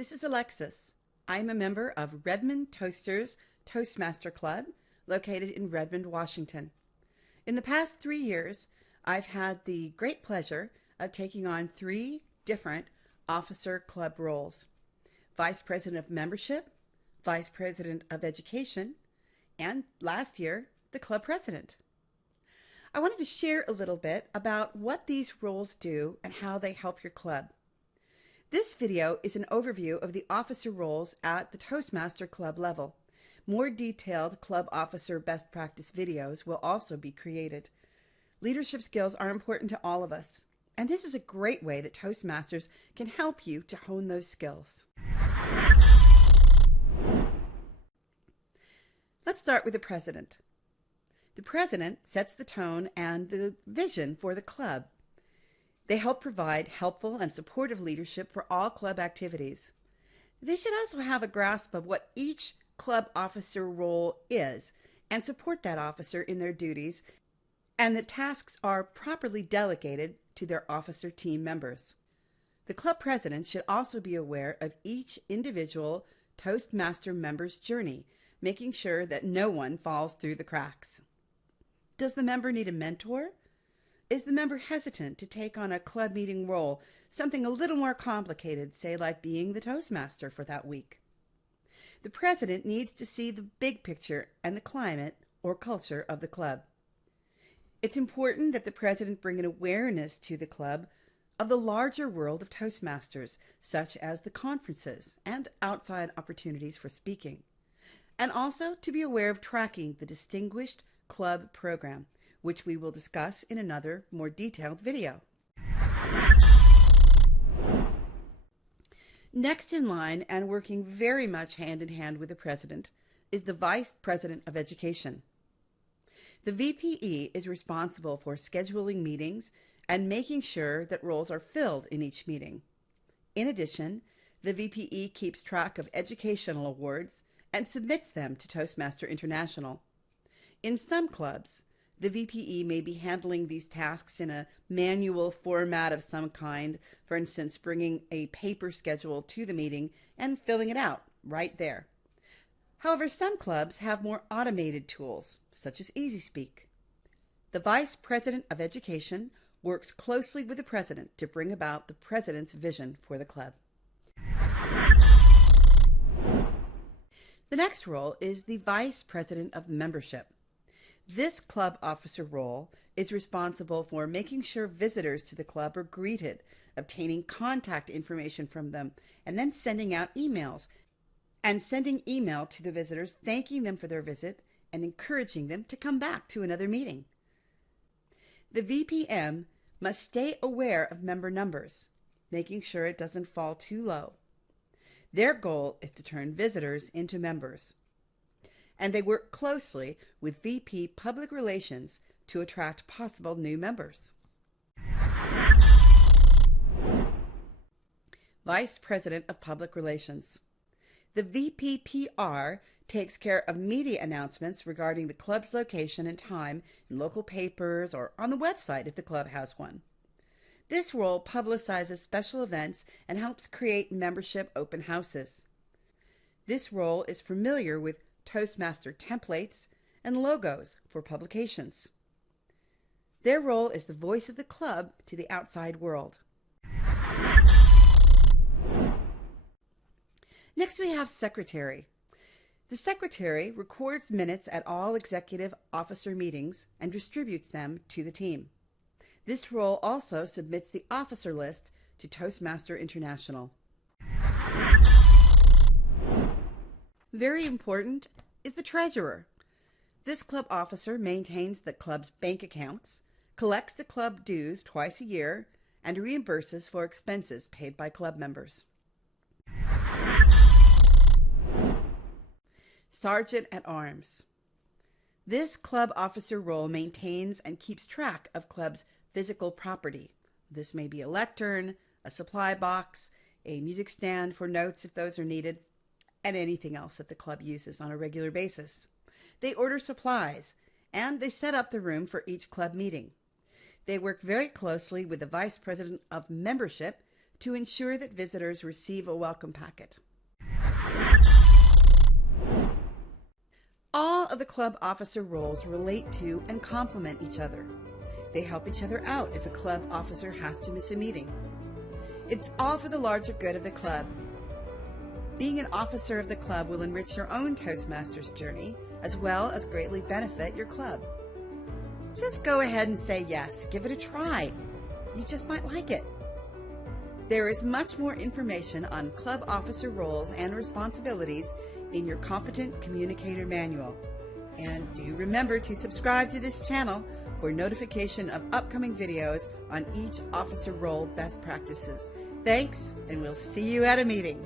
This is Alexis. I'm a member of Redmond Toasters Toastmaster Club located in Redmond, Washington. In the past 3 years, I've had the great pleasure of taking on 3 different officer club roles: Vice President of Membership, Vice President of Education, and last year, the Club President. I wanted to share a little bit about what these roles do and how they help your club. This video is an overview of the officer roles at the Toastmaster Club level. More detailed club officer best practice videos will also be created. Leadership skills are important to all of us, and this is a great way that Toastmasters can help you to hone those skills. Let's start with the president. The president sets the tone and the vision for the club. They help provide helpful and supportive leadership for all club activities. They should also have a grasp of what each club officer role is and support that officer in their duties, and that tasks are properly delegated to their officer team members. The club president should also be aware of each individual Toastmaster member's journey, making sure that no one falls through the cracks. Does the member need a mentor? Is the member hesitant to take on a club meeting role, something a little more complicated, say like being the Toastmaster for that week? The president needs to see the big picture and the climate or culture of the club. It's important that the president bring an awareness to the club of the larger world of Toastmasters, such as the conferences and outside opportunities for speaking, and also to be aware of tracking the distinguished club program, which we will discuss in another, more detailed video. Next in line, and working very much hand in hand with the president, is the Vice President of Education. The VPE is responsible for scheduling meetings and making sure that roles are filled in each meeting. In addition, the VPE keeps track of educational awards and submits them to Toastmaster International. In some clubs, the VPE may be handling these tasks in a manual format of some kind, for instance, bringing a paper schedule to the meeting and filling it out right there. However, some clubs have more automated tools, such as EasySpeak. The Vice President of Education works closely with the President to bring about the President's vision for the club. The next role is the Vice President of Membership. This club officer role is responsible for making sure visitors to the club are greeted, obtaining contact information from them, and then sending out emails, and sending email to the visitors thanking them for their visit and encouraging them to come back to another meeting. The VPM must stay aware of member numbers, making sure it doesn't fall too low. Their goal is to turn visitors into members, and they work closely with VP Public Relations to attract possible new members. Vice President of Public Relations. The VPPR takes care of media announcements regarding the club's location and time in local papers or on the website if the club has one. This role publicizes special events and helps create membership open houses. This role is familiar with Toastmaster templates and logos for publications. Their role is the voice of the club to the outside world. Next we have Secretary. The Secretary records minutes at all executive officer meetings and distributes them to the team. This role also submits the officer list to Toastmaster International. Very important is the treasurer. This club officer maintains the club's bank accounts, collects the club dues twice a year, and reimburses for expenses paid by club members. Sergeant at Arms. This club officer role maintains and keeps track of club's physical property. This may be a lectern, a supply box, a music stand for notes if those are needed, and anything else that the club uses on a regular basis. They order supplies, and they set up the room for each club meeting. They work very closely with the Vice President of Membership to ensure that visitors receive a welcome packet. All of the club officer roles relate to and complement each other. They help each other out if a club officer has to miss a meeting. It's all for the larger good of the club. Being an officer of the club will enrich your own Toastmasters journey, as well as greatly benefit your club. Just go ahead and say yes. Give it a try. You just might like it. There is much more information on club officer roles and responsibilities in your Competent Communicator Manual. And do remember to subscribe to this channel for notification of upcoming videos on each officer role best practices. Thanks, and we'll see you at a meeting.